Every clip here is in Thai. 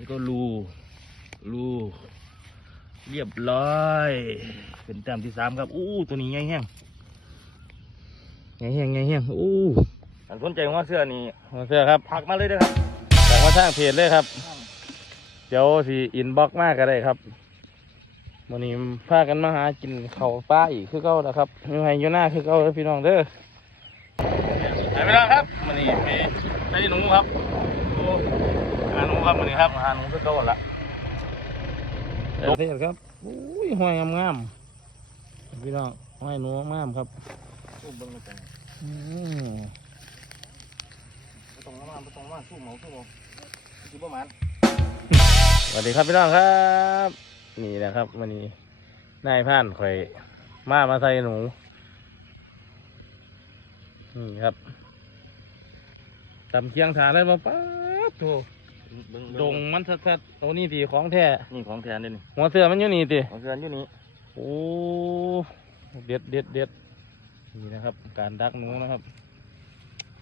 นี่ก็รูรูเรียบร้อย เป็นแต้มที่สามครับ อู้ตัวนี้ใหญ่แห้งใหญ่แห้งใหญ่แห้งอู้อันสนใจว่าเสื้อนี่หัวเสื้อครับผักมาเลยเด้อครับแต่มาสร้างเพจเลยครับ เดี๋ยวสิอินบ็อกมากก็ได้ครับวันนี้พากันมาหากินข้าวปลาอีกคือเก่าแล้วครับอยู่ไห้อยู่หน้าคือเก่าแล้วพี่น้องเด้อไปพี่น้องครับวันนี้ไปไปหนูครับโอ้ หาหนูครับวันนี้ครับอาหารหนูคือเก่าละเดี๋ยวเทศครับอุ้ยห้อยงามๆพี่น้องห้อยหนูงามๆครับสู้เบิ้งกันอืมบ่ต้องมาบ่ต้องมาสู้หมูสู้หมูสิบ่หมันสวัสดีครับพี่น้องครับ นี่นะครับวันนี้นายพ่านข่อยมามาใส่หนูนี่ครับตำเคียงถาเลยมาป๊าด โถเบิ่งดงมันสัดๆโอ้นี่ตีของแท้นี่ของแท้นี่นี่หัวเสือมันอยู่นี่ตีของเสื้ออยู่นี่โอ้เด็ดเด็ดเด็ดนี่นะครับ การดักหนูนะครับ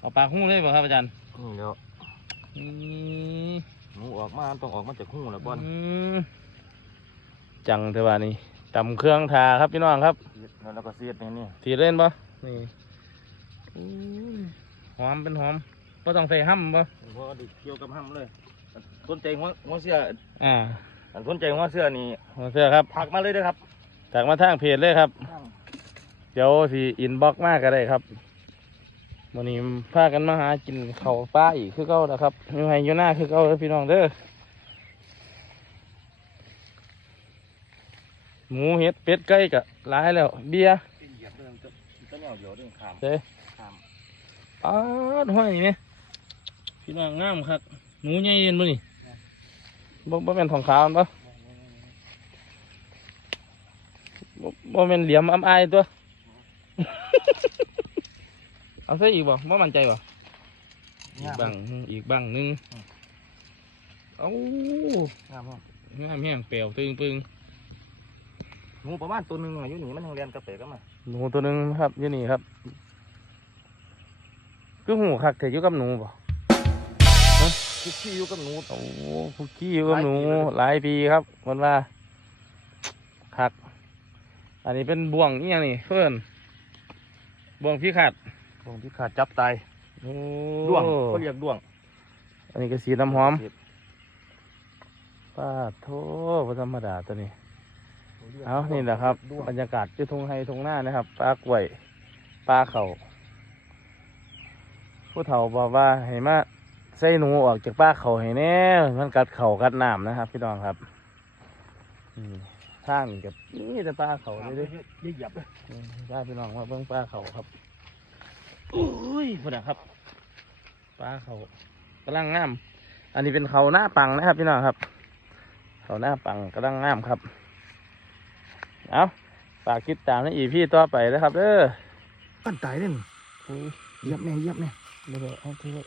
เอาปลาหุ้งเลยเปล่ะครับอาจารย์นี่เดี๋ยวอืมหนูออกมาต้องออกมาจากหูแล้วก่อนอืมจังเทว่านี่ตำเครื่องทาครับพี่น้องครับแล้วเราก็เสียดนี่นี่สีเล่นปะนี่อุ้ยหอมเป็นหอม ก็ต้องใส่ห้ำปะเพราะว่าได้เกี่ยวกับห้ำเลยสนใจหัวหัวเสื้ออ่าอันสนใจหัวเสื้อนี่หัวเสื้อครับผักมาเลยเด้อครับจากมาทางเพจเลยครับเดี๋ยวสีอินบ็อกมากก็ได้ครับวันนี้พากันมาหากินข้าวปลาอีกคือเก่าแล้วครับอยู่ไห้อยู่หน้าคือเก่าแล้วพี่น้องเด้อหมูเห็ดเป็ดไก่กะหลายแล้ว เบียร์เหยียบเรื่องจะจะแนวเดียวเรื่องขามเด้ขามปาดห้อยนี่ไหม พี่น้องงามครับหนูใหญ่เย็นบ่นี่บ่บ่เป็นทองขาวมันปะบ่บ่เป็นเหลี่ยมอ้ำอายตัว เอาใส่อีกบ่บ่มั่นใจบ่อีกบังอีกบังหนึงเอ้างามมากงามแห้งเปลวตึงปึงหนูประมาณตัวหนึงอายุนี่มันยังเรียนกระเป๋กันมาหนูตัวหนึงครับอยู่นี่ครับ คือหูคักแต่อยู่กับหนูบ่ คิดที่อยู่กับหนูโอ้ผู้ขี้อยู่กับหนูหลายปีแล้วหลายปีครับมันว่าคักอันนี้เป็นบ่วงนี่ยังนี่เพื่อนบ่วงพี่ขัดตรงที่ขาดจับตายโอ้ด้วงเขาเรียกด้วง อันนี้ก็สีน้ำหอมป้าดโทบ่ธรรมดาตัวนี้เอานี่แหละครับด้วงบรรยากาศที่ทงไฮทงหน้านะครับปลากล้วยปลาเขาผู้เฒ่าบอกว่าให้มา ใส่หนูออกจากปลาเขาให้แน่มันกัดเข่ากัดน้ำนะครับ พี่น้องครับอืมทางนี่กับนี่แต่ปลาเขาเลยเด้อเหยียบเลยอืมปลาพี่น้องว่าเบิ่งปลาเขาครับอุ้ยพุ่นนะครับปลาเขากำลังงาม อันนี้เป็นเขาหน้าปังนะครับ พี่น้องครับ เขาหน้าปังกำลังงามครับ เอาฝากติดตามในอีพี่ต่อไปนะครับเด้อปั้นตายเด่นอุ้ยเหยียบแน่เหยียบแน่เดี๋ยวเอาเถอะ